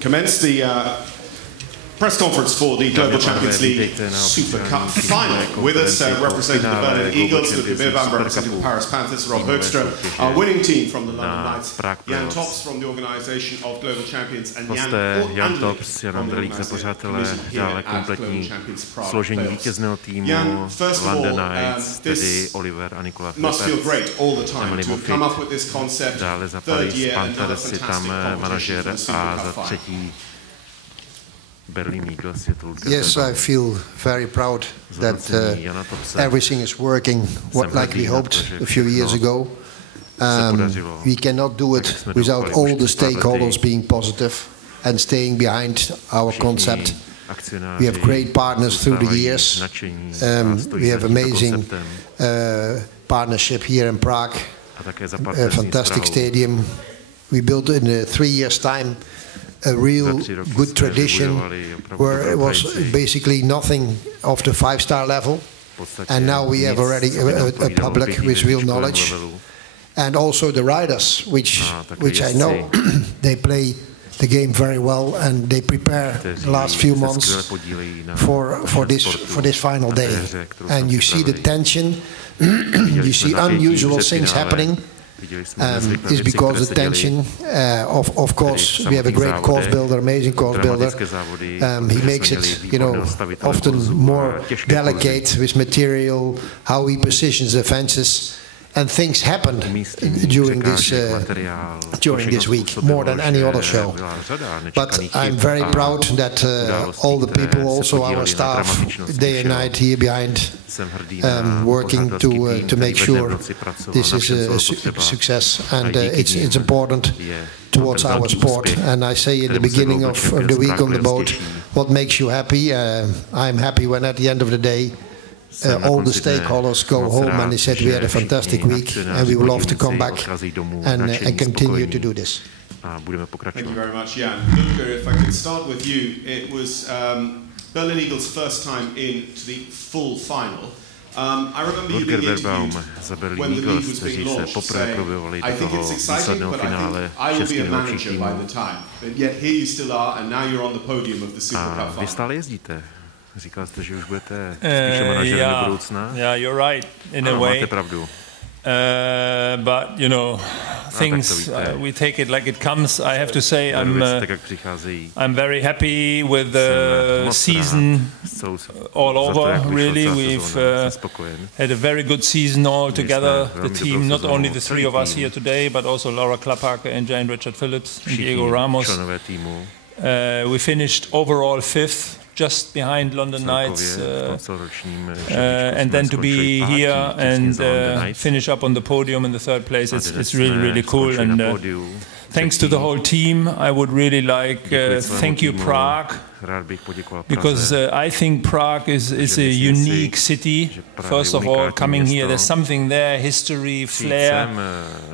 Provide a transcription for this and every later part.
commence the press conference for the Global Champions League Super Cup final. With us representing the Berlin Eagles, Ludger Beerbaum, representing the Paris Panthers Rob Hoekstra, our winning team from the London Knights, Jan Tops from the organisation of Global Champions, and Jan Tops, Jan Andrlík za pořadatele, dále kompletní složení vítězného týmu London Knights, tedy Olivier a Nicola Philippartsovi, Emily Moffitt, dále za Paris Panthers je tam manažer a za třetí Yes, I feel very proud that everything is working like we hoped a few years ago. We cannot do it without all the stakeholders being positive and staying behind our concept. We have great partners through the years. We have amazing partnership here in Prague, a fantastic stadium. We built in 3 years' time a real good tradition where it was basically nothing of the 5-star level, and now we have already a public with real knowledge, and also the riders, which I know they play the game very well, and they prepare the last few months for this final day. And you see the tension, you see unusual things happening. Is because the tension, of course, we have a great course builder, amazing course builder. He makes it, you know, often more delicate with material, how he positions the fences, and things happen during this week more than any other show. But I'm very proud that all the people, also our staff, day and night here behind, working to make sure this is a success, and it's important towards our sport. And I say in the beginning of the week on the boat, what makes you happy? I'm happy when at the end of the day all the stakeholders go home and they said we had a fantastic week and we would love to come back and continue to do this. Thank you very much, Jan. Ludger, if I could start with you, it was Berlin Eagles' first time into the full final. I remember you being interviewed when the league was being launched, saying, I think it's exciting, but I think I will be a manager by the time. But yet here you still are, and now you're on the podium of the Super Cup final. Říkal jste, že už budete spíše manažerem do budoucna. Yeah, you're right in a way. Máte pravdu. But you know, things we take it like it comes. I have to say I'm very happy with the season all over. Really, we've had a very good season all together. The team, not only the three of us here today, but also Laura Klappake and Jane Richard Phillips and Diego Ramos. We finished overall 5th. Just behind London Knights, and then to be here and finish up on the podium in the 3rd place, it's really, really cool. And thanks to the whole team, I would really like thank you, Prague, because I think Prague is a unique city. First of all, coming here, there's something there, history, flair.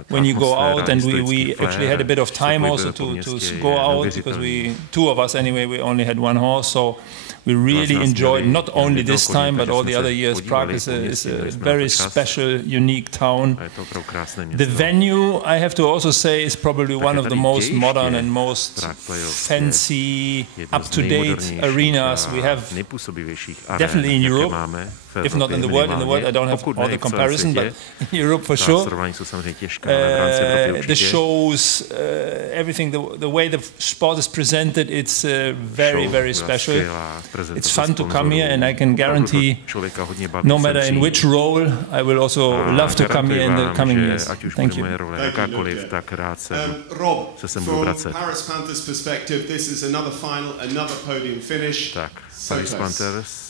When you go out, and we actually had a bit of time also to go out, because two of us anyway, we only had one horse, so we really enjoyed not only this time but all the other years. Prague is a very special, unique town. The venue, I have to also say, is probably one of the most modern and most fancy, up-to-date arenas we have definitely in Europe. If not in the world, I don't have all the comparison, but in Europe for sure. The shows, everything, the way the sport is presented, it's very, very special. It's fun to come here, and I can guarantee, no matter in which role, I will also love to come here in the coming years. Thank you. Rob, from Paris Panthers' perspective, this is another final, another podium finish. Paris Panthers.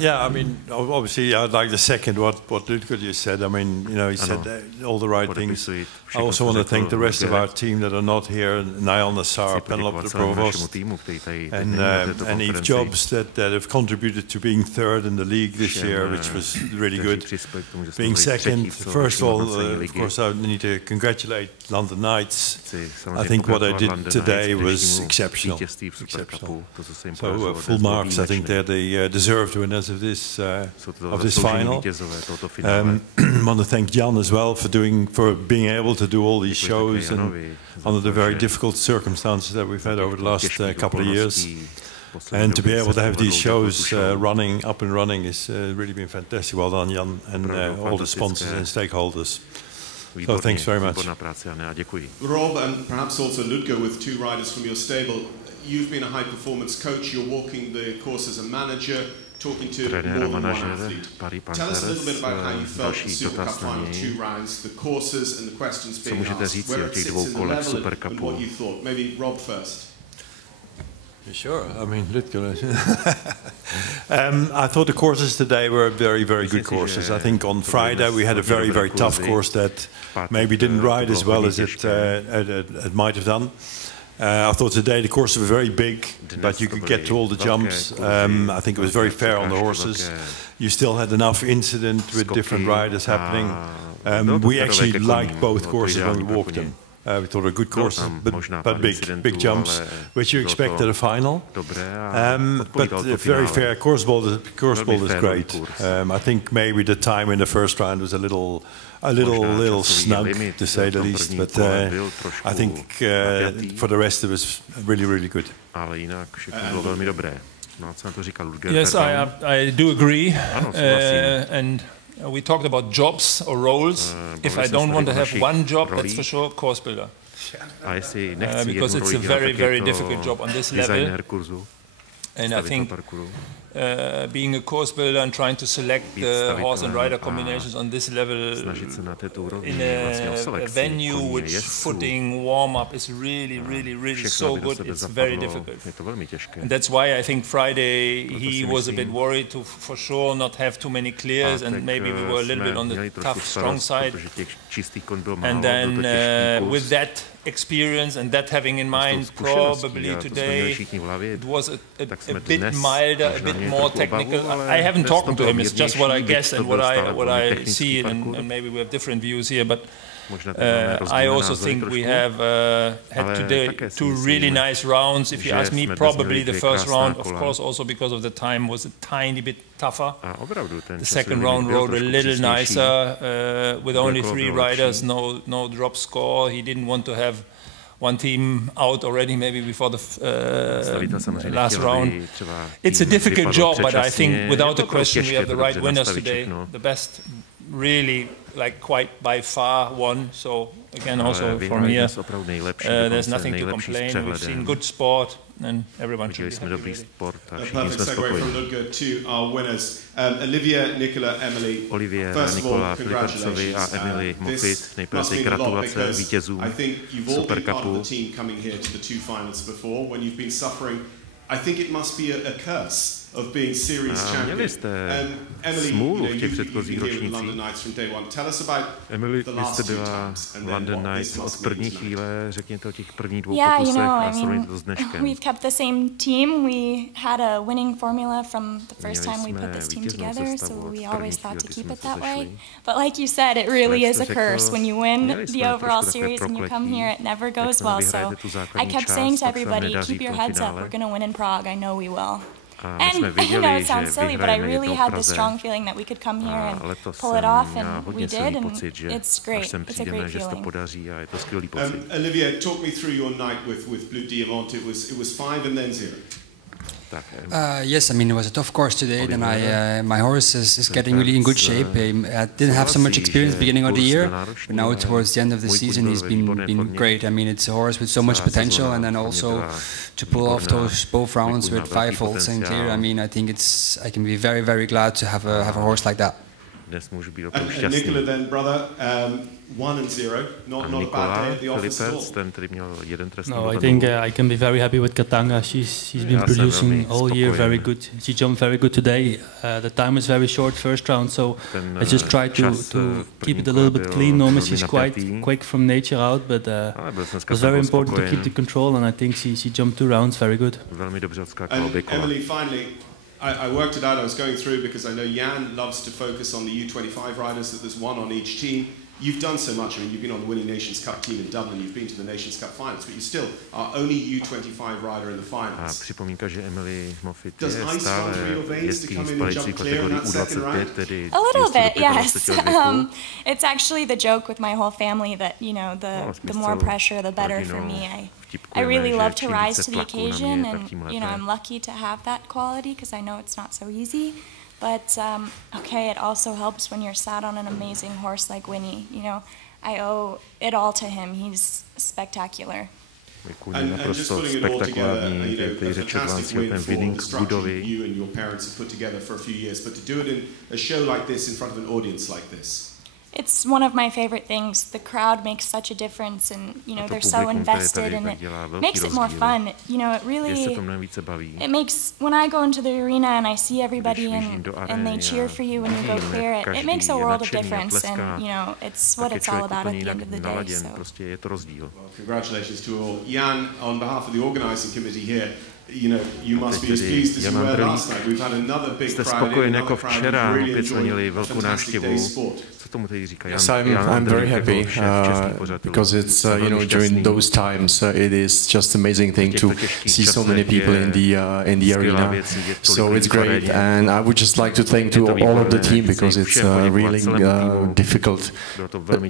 Yeah, I mean, obviously, I'd like to second what Ludger just said. I mean, you know, he said all the right things. I also want to thank the rest of our team that are not here: Niall Nassar, Penelope Provost, and Eve Jobs that have contributed to being 3rd in the league this year, which was really good. Being 2nd, first of all, of course, I need to congratulate London Knights. I think what I did today was exceptional. So full marks. I think they're the deserved winners of this final. Want to thank Jan as well for being able to do all these shows and under the very difficult circumstances that we've had over the last couple of years. And to be able to have these shows up and running is really been fantastic. Well done, Jan, and all the sponsors and stakeholders. So thanks very much. Rob, and perhaps also Ludger, with 2 riders from your stable, you've been a high-performance coach. You're walking the course as a manager, talking to more than one athlete. Tell us a little bit about how you felt the Super Cup final 2 rounds, the courses and the questions being asked, where it sits in the level and what you thought. Maybe Rob first. Sure. I mean, I thought the courses today were very, very good courses. I think on Friday we had a very, very tough course that maybe didn't ride as well as it might have done. I thought today the courses were very big, but you could get to all the jumps. I think it was very fair on the horses. You still had enough incident with different riders happening. We actually liked both courses when we walked them. We thought a good course, but big jumps, which you expect at a final. But very fair. Course ball is great. I think maybe the time in the first round was a little snug, to say the least. But I think for the rest it was really, really good. Yes, I do agree. And we talked about jobs or roles. If I don't want to have one job, that's for sure course builder. Because it's a very, very difficult job on this level. And I think being a course builder and trying to select the horse and rider combinations on this level in a venue which footing, warm-up is really, really, really so good, it's very difficult. And that's why I think Friday he was a bit worried to for sure not have too many clears, and maybe we were a little bit on the tough, strong side. And then with that experience and that having in mind, probably today it was a bit milder, a bit more technical. I haven't talked to him, it's just what I guess and what I see, and maybe we have different views here, but I also think we have had today 2 really nice rounds. If you ask me, probably the first round, of course, also because of the time, was a tiny bit tougher. The second round rode a little nicer, with only 3 riders, no drop score. He didn't want to have one team out already, maybe before the last round. It's a difficult job, but I think without a question we have the right winners today. The best really, like, quite by far won. So again, also from here, there's nothing to complain. We've seen good sport, and everyone should be happy. A perfect segue from Ludger to our winners. Olivier, Nicola, Emily. First of all, Philippartsovi a Emily Moffitt. Nejprve gratulace vítězům Super Cupu. Team coming here to the 2 finals before, when you've been suffering, I think it must be a curse of being series champion. Emily, you've been here with London Knights from day one. Tell us about the last 2 times and then what this must mean to you. Yeah, you know, I mean, we've kept the same team. We had a winning formula from the first time we put this team together, so we always thought to keep it that way. But like you said, it really is a curse. When you win the overall series and you come here, it never goes well. So I kept saying to everybody, keep your heads up, we're going to win in Prague, I know we will. And you know, it sounds silly, but I really had this strong feeling that we could come here and pull it off, and we did, and it's great. It's a great feeling. Olivier, talk me through your night with Blue Diamant. It was 5 and then 0. Yes, I mean, it was a tough course today. Then my horse is getting really in good shape. I didn't have so much experience beginning of the year, but now towards the end of the season he's been great. I mean, it's a horse with so much potential, and then also to pull off those both rounds with 5 faults and clear. I mean, I think I can be very, very glad to have a horse like that. And Nicola then, brother, 1 and 0, not a bad day at the office at all. No, I think I can be very happy with Katanga. She's been producing all year very good. She jumped very good today. The time was very short first round, so I just tried to keep it a little bit clean. Normally she's quite quick from nature out, but it was very important to keep the control, and I think she jumped 2 rounds very good. And Emily, finally, I worked it out. I was going through because I know Jan loves to focus on the U25 riders, that there's 1 on each team. you've done so much. I mean, you've been on the winning Nations Cup team in Dublin, you've been to the Nations Cup finals, but you still are only U25 rider in the finals. A připomínka, že Emily Moffitt je stále jezdí spadající kategorii U25, tedy a little bit, yes. It's actually the joke with my whole family that, you know, the more pressure, the better for me. I really love to rise to the occasion, and, you know, I'm lucky to have that quality because I know it's not so easy. But, okay, it also helps when you're sat on an amazing horse like Winnie. You know, I owe it all to him. He's spectacular. And just putting it all together, you know, a fantastic win for the structure you and your parents have put together for a few years. But to do it in a show like this, in front of an audience like this. It's one of my favorite things. The crowd makes such a difference, and, you know, they're so invested, and it makes it more fun. You know, it really, it makes, when I go into the arena and I see everybody and they cheer for you when you go clear, it makes a world of difference, and, you know, it's what it's all about at the end of the day. So. Well, congratulations to all. Jan, on behalf of the organising committee here, you know, you must be as pleased as you were last night. We've had another big crowd in, another crowd who've really enjoyed a fantastic day's sport. Yes, I'm very happy because it's you know, during those times it is just amazing thing to see so many people in the arena. So it's great, and I would just like to thank to all of the team because it's really difficult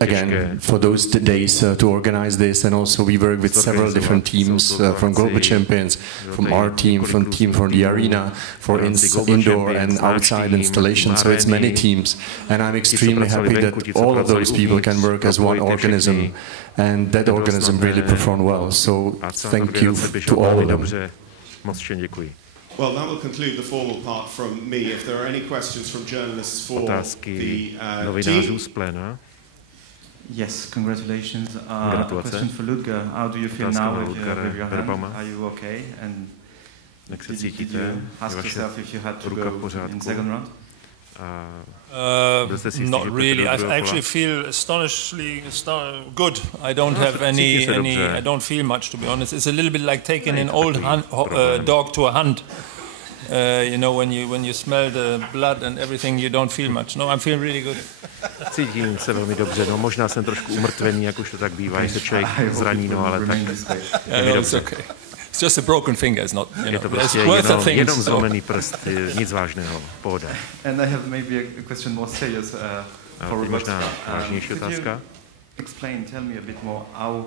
again for those days to organize this, and also we work with several different teams from global champions, from our team, from the arena, for indoor and outside installation. So it's many teams, and I'm extremely happy that all of those people can work as one organism, and that organism really performed well. So thank you to all of them. Well, that will conclude the formal part from me. If there are any questions from journalists for the team. Yes, congratulations. A question for Ludger. How do you feel now with your hand? Are you okay? And did you ask yourself if you had to go in second round? Not really. I actually feel astonishingly good. I don't have any. I don't feel much, to be honest. It's a little bit like taking an old dog to a hunt. You know, when you smell the blood and everything, you don't feel much. No, I'm feeling really good. Cítím se velmi dobře. No, možná jsem trošku umrtvený, jak už to tak bývá, když se člověk zraní, no, ale tak. It's okay. It's just a broken finger, it's not, you know, je to prostě jenom zlomený prst, nic vážného, pohoda. And I have maybe a question more serious for Rob Hoekstra. Could you explain, tell me a bit more how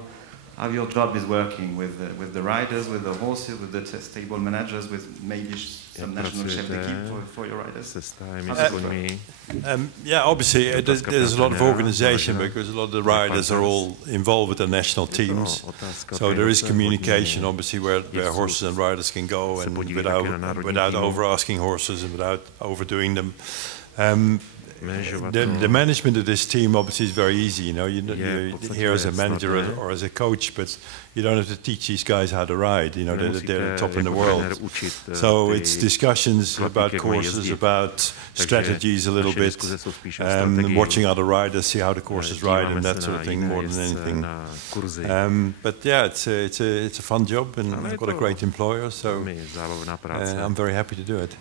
your job is working with the riders, with the horses, with the stable managers, with maybe some national chef d'équipe for your riders? Yeah, obviously there's a lot of organization because a lot of the riders are all involved with the national teams. So there is communication, obviously, where horses and riders can go, and without over-asking horses and without overdoing them. The management of this team obviously is very easy. You know, you're here as a manager or as a coach, but you don't have to teach these guys how to ride. You know, they're the top in the world. So it's discussions about courses, about strategies a little bit, watching other riders, see how the courses ride, and that sort of thing more than anything. But yeah, it's a fun job, and I've got a great employer, so I'm very happy to do it.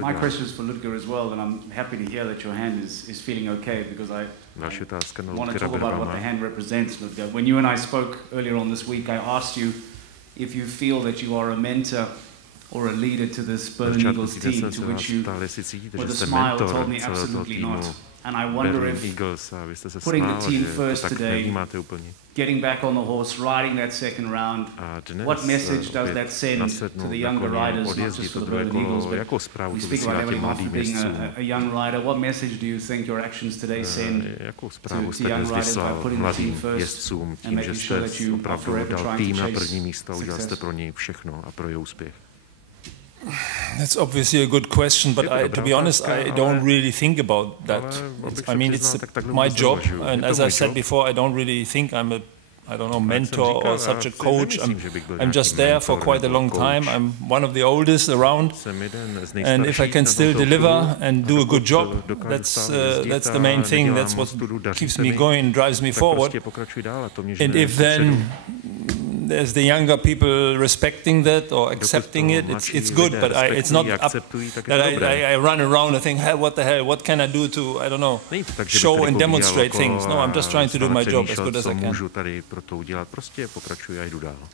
My question is for Ludger as well, and I'm happy to hear that your hand is feeling okay, because I want to talk about what the hand represents, Ludger. When you and I spoke earlier on this week, I asked you if you feel that you are a mentor or a leader to this Berlin Eagles team, to which you, with a smile, told me absolutely not. And I wonder if putting the team first today, getting back on the horse, riding that second round, what message does that send to the younger riders, not just for the Berlin Eagles, but we speak about Emily Moffitt being a young rider. What message do you think your actions today send to young riders by putting the team first and making sure that you are forever trying to chase success? That's obviously a good question, but to be honest, I don't really think about that. I mean, it's my job, and as I said before, I don't really think I'm a, I don't know, mentor or such a coach. I'm just there for quite a long time. I'm one of the oldest around, and if I can still deliver and do a good job, that's the main thing. That's what keeps me going and drives me forward. And if then there's the younger people respecting that or accepting it, it's good, but it's not up that I run around and think, hey, what the hell, what can I do to, I don't know, show and demonstrate things. No, I'm just trying to do my job as good as I can.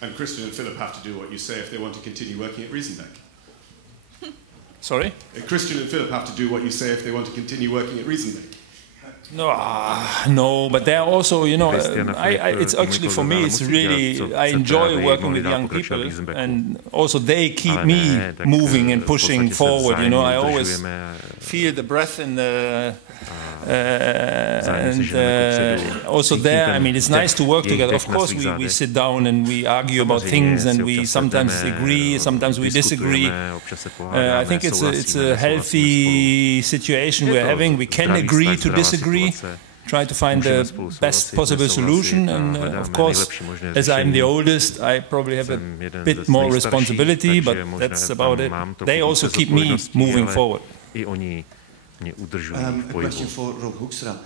And Christian and Philip have to do what you say if they want to continue working at Riesenbeck. Sorry? Christian and Philip have to do what you say if they want to continue working at Riesenbeck. No, but they're also, you know, it's actually for me, it's really, I enjoy working with young people, and also they keep me moving and pushing forward, you know. I always feel the breath in the, and also there, I mean, it's nice to work together. Of course, we sit down and we argue about things, and we sometimes agree, sometimes we disagree. I think it's a healthy situation we're having. We can agree to disagree, try to find the best possible solution, and of course, as I'm the oldest, I probably have a bit more responsibility, but that's about it. They also keep me moving forward. A question for Rob Hoekstra.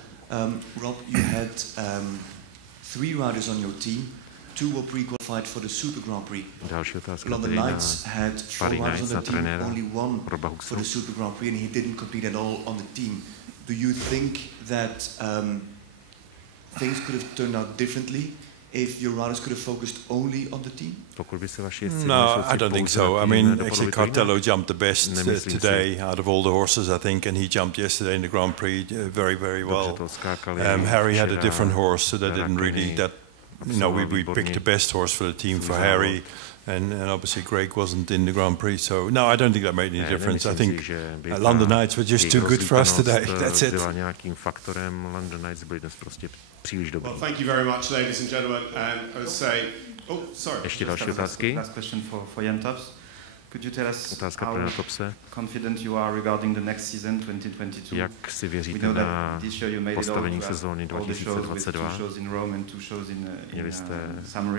Rob, you had 3 riders on your team. 2 were pre-qualified for the Super Grand Prix. London Knights had 4 riders on the team, only 1 for the Super Grand Prix, and he didn't compete at all on the team. Do you think that things could have turned out differently if your riders could have focused only on the team? No, I don't think so. I mean, actually Cartello jumped the best today out of all the horses, I think, and he jumped yesterday in the Grand Prix very, very well. Harry had a different horse, so that didn't really, you know, we picked the best horse for the team for Harry, and obviously Greg wasn't in the Grand Prix, so no, I don't think that made any difference. I think London Knights were just too good for us today. That's it. Well, thank you very much, ladies and gentlemen, and I would say, oh, sorry. Last question for Jan Tops. Could you tell us how confident you are regarding the next season, 2022? Jak si věříte na postavení sezóny 2022? Měli jste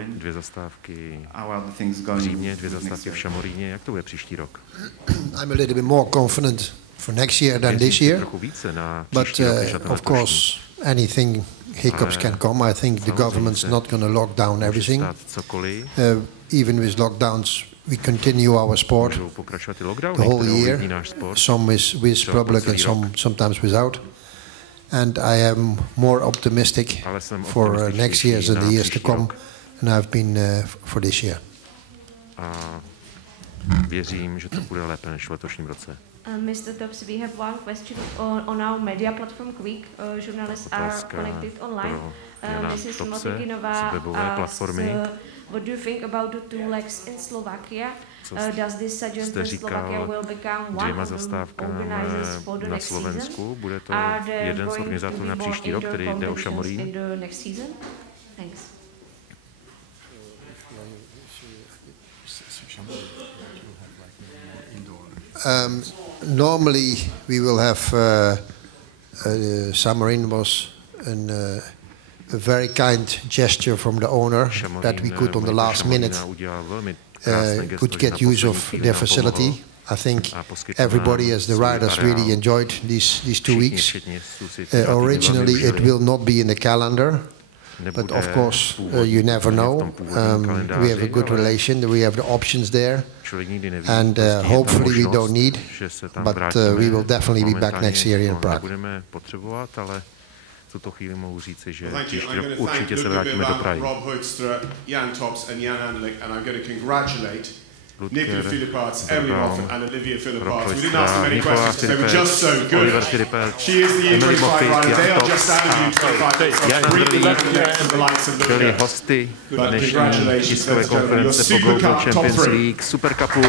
2 zastávky v Římě, 2 zastávky v Šamoríně. Jak to bude příští rok? I'm a little bit more confident for next year than this year. But of course, anything hiccups can come. I think the government's not going to lock down everything. Even with lockdowns, we continue our sport the whole year, some with public and sometimes without. And I am more optimistic for next year and the years to come than I've been for this year. Věřím, že to bude lépe než v letošním roce. Mr. Tops, we have one question on our media platform Quick. Journalists are connected online. Mrs. Motikinová asks, what do you think about the 2 legs in Slovakia? Does this suggest that Slovakia will become one of the organizers for the next season? Bude to jeden z organizátorů na příští rok, který jde o Šamorín. In the next season? Thanks. Normally we will have Samarin was a very kind gesture from the owner that we could on the last minute could get use of their facility. I think everybody as the riders really enjoyed these 2 weeks. Originally it will not be in the calendar, but of course you never know. We have a good relation, we have the options there, and hopefully we don't need, but we will definitely be back next year in Prague. V tuto chvíli mohu říci, že příští rok určitě se vrátíme do Prahy. Rob Hoekstra, Jan Tops and Jan Anderlich, and I'm going to congratulate Nicola Philippartsovi, Emily Moffitt and Olivier Philippartsovi. We didn't ask them many questions because they were just so good. She is the U25 rider. They are just out of U25. So really left the likes of byli hosty dnešní tiskové konference po Global Champions League Super Cupu.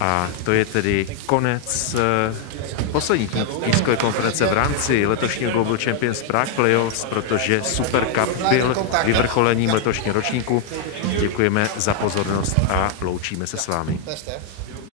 A to je tedy konec poslední tiskové konference v rámci letošního Global Champions Prague Playoffs, protože Super Cup byl vyvrcholením letošního ročníku. Děkujeme za pozornost a loučíme se s vámi.